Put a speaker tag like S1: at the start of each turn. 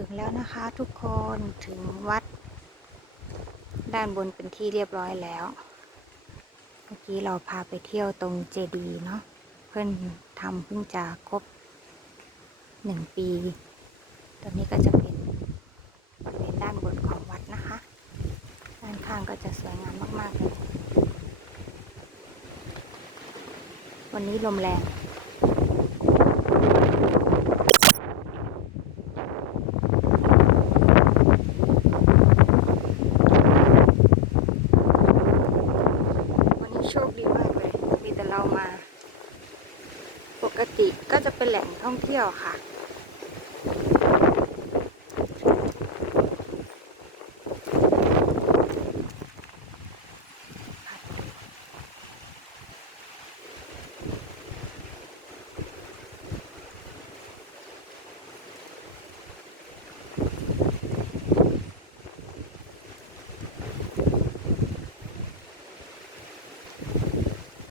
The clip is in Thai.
S1: ถึงแล้วนะคะทุกคนถึงวัด ด้านบนเป็นที่เรียบร้อยแล้ว เมื่อกี้เราพาไปเที่ยวตรงเจดีย์เนาะเพื่อนทำเพิ่งจะครบหนึ่งปี ตอนนี้ก็จะเป็นบริเวณด้านบนของวัดนะคะ ด้านข้างก็จะสวยงามมากๆเลยวันนี้ลมแรง ปกติก็จะเป็นแหล่งท่องเที่ยวค่ะ